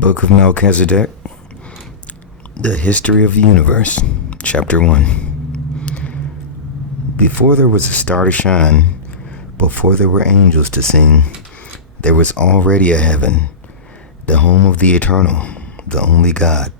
Book of Melchizedek, The History of the Universe, Chapter 1. Before there was a star to shine, before there were angels to sing, there was already a heaven, the home of the eternal, the only God.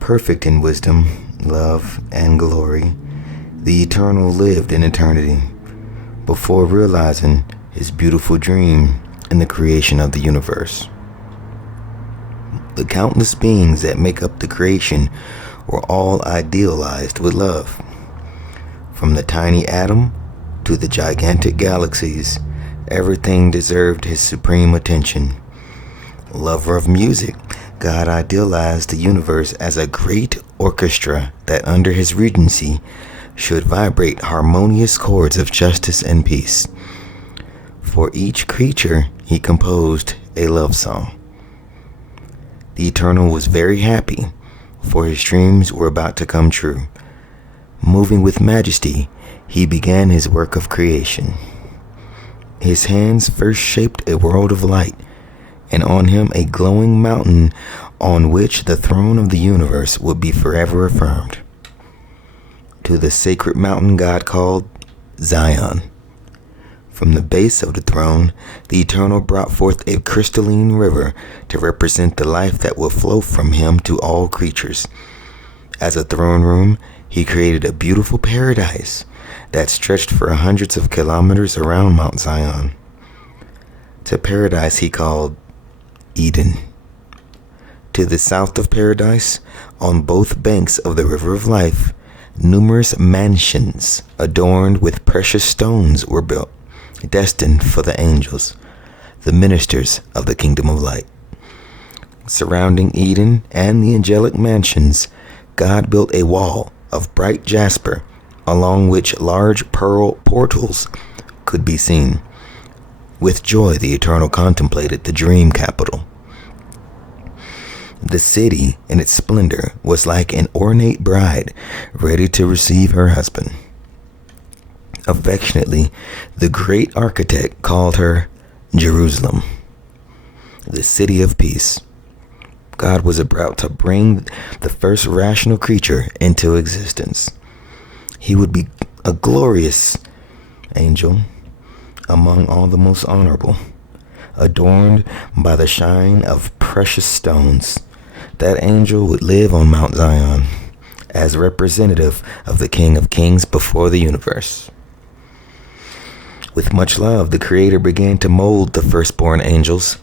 Perfect in wisdom, love, and glory, the eternal lived in eternity, before realizing his beautiful dream in the creation of the universe. The countless beings that make up the creation were all idealized with love. From the tiny atom to the gigantic galaxies, everything deserved his supreme attention. Lover of music, God idealized the universe as a great orchestra that under his regency should vibrate harmonious chords of justice and peace. For each creature he composed a love song. The Eternal was very happy, for his dreams were about to come true. Moving with majesty, he began his work of creation. His hands first shaped a world of light, and on him a glowing mountain on which the throne of the universe would be forever affirmed. To the sacred mountain God called Zion. From the base of the throne, the Eternal brought forth a crystalline river to represent the life that will flow from him to all creatures. As a throne room, he created a beautiful paradise that stretched for hundreds of kilometers around Mount Zion. To paradise he called Eden. To the south of paradise, on both banks of the river of life, numerous mansions adorned with precious stones were built, destined for the angels, the ministers of the kingdom of light. Surrounding Eden and the angelic mansions, God built a wall of bright jasper, along which large pearl portals could be seen. With joy the Eternal contemplated the dream capital. The city in its splendor was like an ornate bride ready to receive her husband. Affectionately, the great architect called her Jerusalem, the city of peace. God was about to bring the first rational creature into existence. He would be a glorious angel among all the most honorable, adorned by the shine of precious stones. That angel would live on Mount Zion as representative of the King of Kings before the universe. With much love, the Creator began to mold the firstborn angels,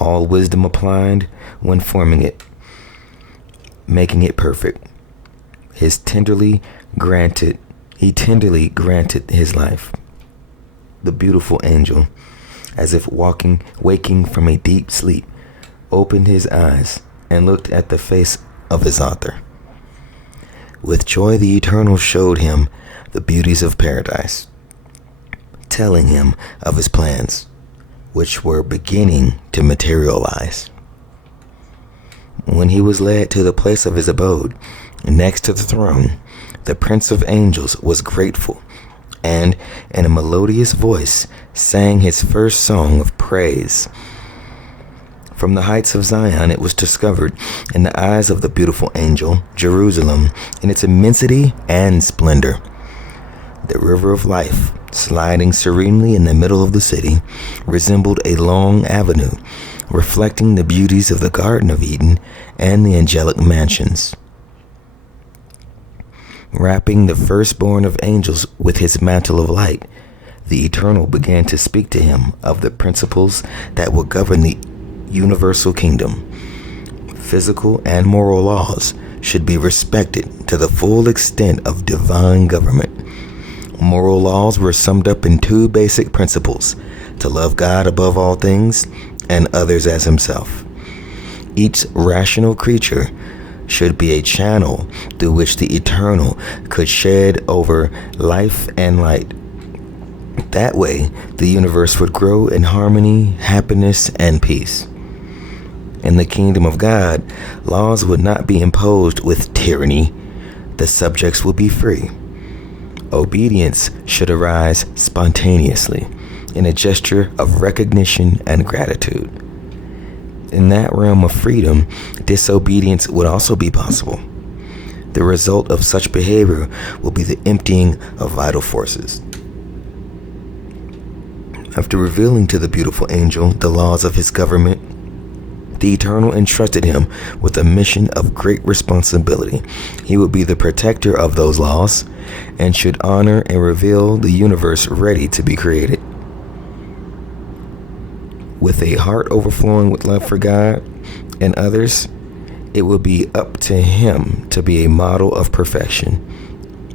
all wisdom applied when forming it, making it perfect. He tenderly granted his life. The beautiful angel, as if waking from a deep sleep, opened his eyes and looked at the face of his author. With joy, the Eternal showed him the beauties of paradise, telling him of his plans, which were beginning to materialize. When he was led to the place of his abode, next to the throne, the Prince of Angels was grateful, and in a melodious voice sang his first song of praise. From the heights of Zion it was discovered in the eyes of the beautiful angel, Jerusalem, in its immensity and splendor. The river of life, sliding serenely in the middle of the city, resembled a long avenue, reflecting the beauties of the Garden of Eden and the angelic mansions. Wrapping the firstborn of angels with his mantle of light, the Eternal began to speak to him of the principles that will govern the universal kingdom. Physical and moral laws should be respected to the full extent of divine government. Moral laws were summed up in two basic principles: to love God above all things and others as himself. Each rational creature should be a channel through which the Eternal could shed over life and light. That way, the universe would grow in harmony, happiness, and peace. In the kingdom of God, laws would not be imposed with tyranny. The subjects would be free. Obedience should arise spontaneously in a gesture of recognition and gratitude. In that realm of freedom, disobedience would also be possible. The result of such behavior will be the emptying of vital forces. After revealing to the beautiful angel the laws of his government, the Eternal entrusted him with a mission of great responsibility. He would be the protector of those laws and should honor and reveal the universe ready to be created. With a heart overflowing with love for God and others, it would be up to him to be a model of perfection.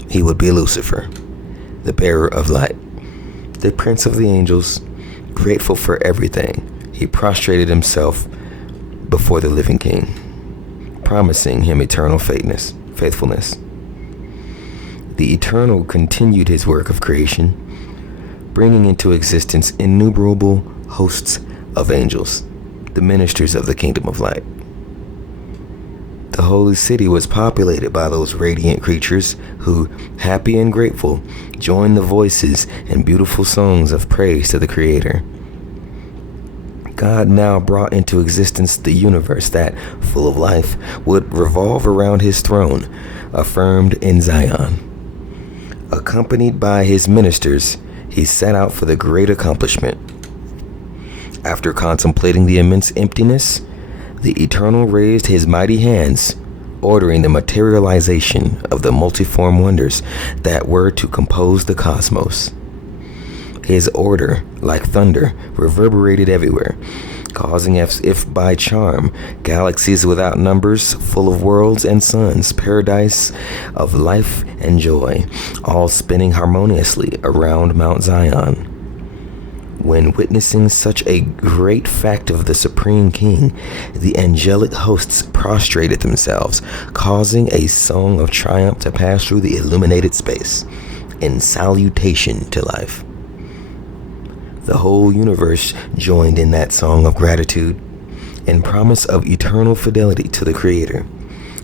He would be Lucifer, the bearer of light, the prince of the angels. Grateful for everything, he prostrated himself before the living king, promising him eternal faithfulness. The Eternal continued his work of creation, bringing into existence innumerable hosts of angels, the ministers of the kingdom of light. The holy city was populated by those radiant creatures who, happy and grateful, joined the voices and beautiful songs of praise to the Creator. God now brought into existence the universe that, full of life, would revolve around his throne, affirmed in Zion. Accompanied by his ministers, he set out for the great accomplishment. After contemplating the immense emptiness, the Eternal raised his mighty hands, ordering the materialization of the multiform wonders that were to compose the cosmos. His order, like thunder, reverberated everywhere, causing as if by charm galaxies without numbers, full of worlds and suns, paradise of life and joy, all spinning harmoniously around Mount Zion. When witnessing such a great fact of the Supreme King, the angelic hosts prostrated themselves, causing a song of triumph to pass through the illuminated space in salutation to life. The whole universe joined in that song of gratitude and promise of eternal fidelity to the Creator.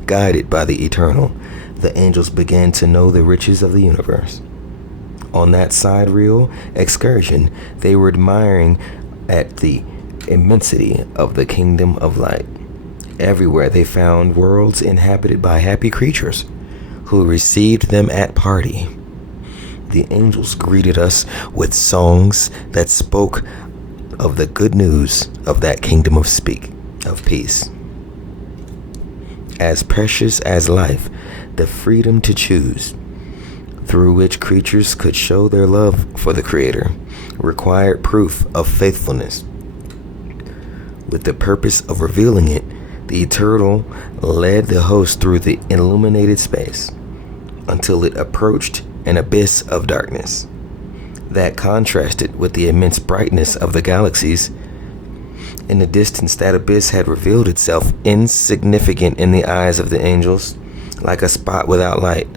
Guided by the Eternal, the angels began to know the riches of the universe. On that sidereal excursion, they were admiring at the immensity of the kingdom of light. Everywhere they found worlds inhabited by happy creatures who received them at party. The angels greeted us with songs that spoke of the good news of that kingdom of peace. As precious as life, the freedom to choose, through which creatures could show their love for the Creator, required proof of faithfulness. With the purpose of revealing it, the Eternal led the host through the illuminated space until it approached an abyss of darkness that contrasted with the immense brightness of the galaxies. In the distance, that abyss had revealed itself insignificant in the eyes of the angels, like a spot without light.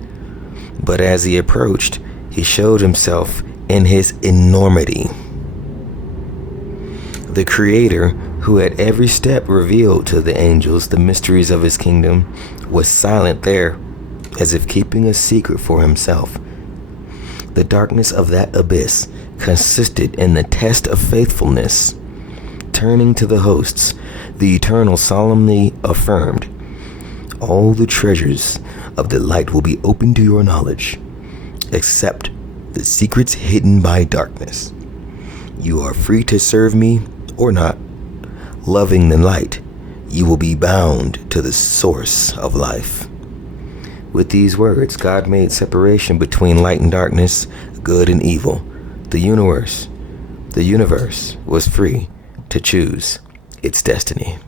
But as he approached, he showed himself in his enormity. The Creator, who at every step revealed to the angels the mysteries of his kingdom, was silent there, as if keeping a secret for himself. The darkness of that abyss consisted in the test of faithfulness. Turning to the hosts, the Eternal solemnly affirmed, "All the treasures of the light will be open to your knowledge, except the secrets hidden by darkness. You are free to serve me or not. Loving the light, you will be bound to the source of life." With these words, God made separation between light and darkness, good and evil. The universe was free to choose its destiny.